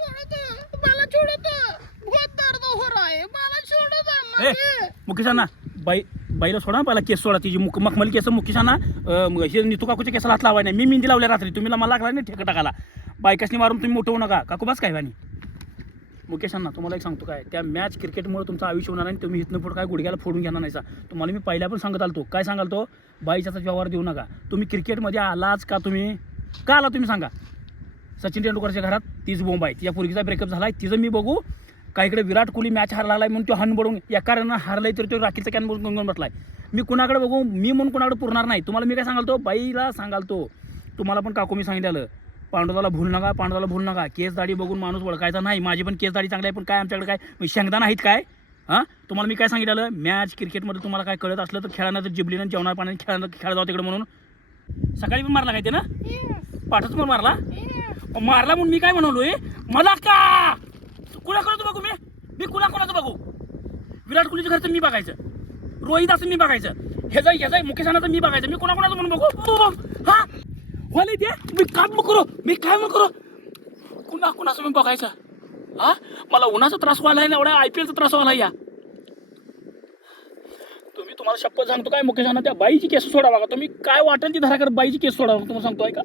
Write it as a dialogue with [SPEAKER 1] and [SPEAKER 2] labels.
[SPEAKER 1] छोड़ दो मला बहुत दर्द हो रहा है मला
[SPEAKER 2] ए मुकेशांना. बाई बाईला सोडा पहिला केस सोडा. तिची मुक मखमली केस मुकेशांना अं, हे नितू काकूच्या केसाला हात लावाय नाही. मी मेहंदी लावल्या रात्री. तुम्ही मला लागला नाही ठेका टाकाला बायकासनी मारून तुम्ही मोठं होऊ नका. काकू बस काय वाणी मुकेशांना तुम्हाला एक सांगतो काय? त्या मॅच क्रिकेटमुळे तुमचं आयुष्य होणार आणि तुम्ही इथनं पुढं काय गुडघ्याला फोडून घेणार नाही सा. तुम्हाला मी पहिल्या पण सांगत आलतो. काय सांगाल तो? बाईच्याचा व्यवहार देऊ नका. तुम्ही क्रिकेटमध्ये आलाच का तुम्ही? का आला तुम्ही सांगा? सचिन तेंडुलकरच्या घरात तीच बोंब आहे. तिच्या पोरगीचा ब्रेकअप झाला आहे तिचं मी बघू. का इकडे विराट कोहली मॅच हारला आहे म्हणून तो हन बडून या कारण हारलाय तर तो राखीचा कॅन म्हणून गंगून बसलाय. मी कुणाकडे बघू? मी म्हणून कुणाकडे पुरणार नाही. तुम्हाला मी काय सांगालतो? बाईला सांगालतो. तुम्हाला पण काकू मी सांगितलं पांडुदाला भूल नका पांडुदाला भूल नका. केस दाढी बघून माणूस ओळखायचा नाही. माझी पण केस दाढी चांगली आहे पण काय आमच्याकडे काय? शेंगदा नाहीत काय? हां? तुम्हाला मी काय सांगितलं मॅच क्रिकेटमध्ये तुम्हाला काय कळत असलं तर खेळानं तर जिबलीनं जेवणार पाण्याने खेळानं खेळा जाऊ तिकडे म्हणून. सकाळी पण मारला काय ते ना पाठच पण मारला? मारला म्हणून मी काय म्हणालोय? मला का? कुणा कोणाचं बघू मी? मी कुणा कोणाचं बघू? विराट कोहलीचं घरचं मी बघायचं. रोहित असं मी बघायचं. ह्याचा ह्याचा मुकेशानाचं मी बघायचं. मी कुणा कोणाचं म्हणून बघू? हा? वाले ते मी काम मग करू मी काय मग करू. कुणा कुणाचं मी बघायचं? हा? मला उन्हाचा त्रास व्हायला ना एवढ्या आय पी एलचा त्रास व्हायला या तुम्ही तुम्हाला शपथ सांगतो काय मुकेशांना त्या बाईची केस सोडा बघा तुम्ही काय वाटेल ती धराकर बाईची केस सोडा तुम्हाला सांगतो ऐका.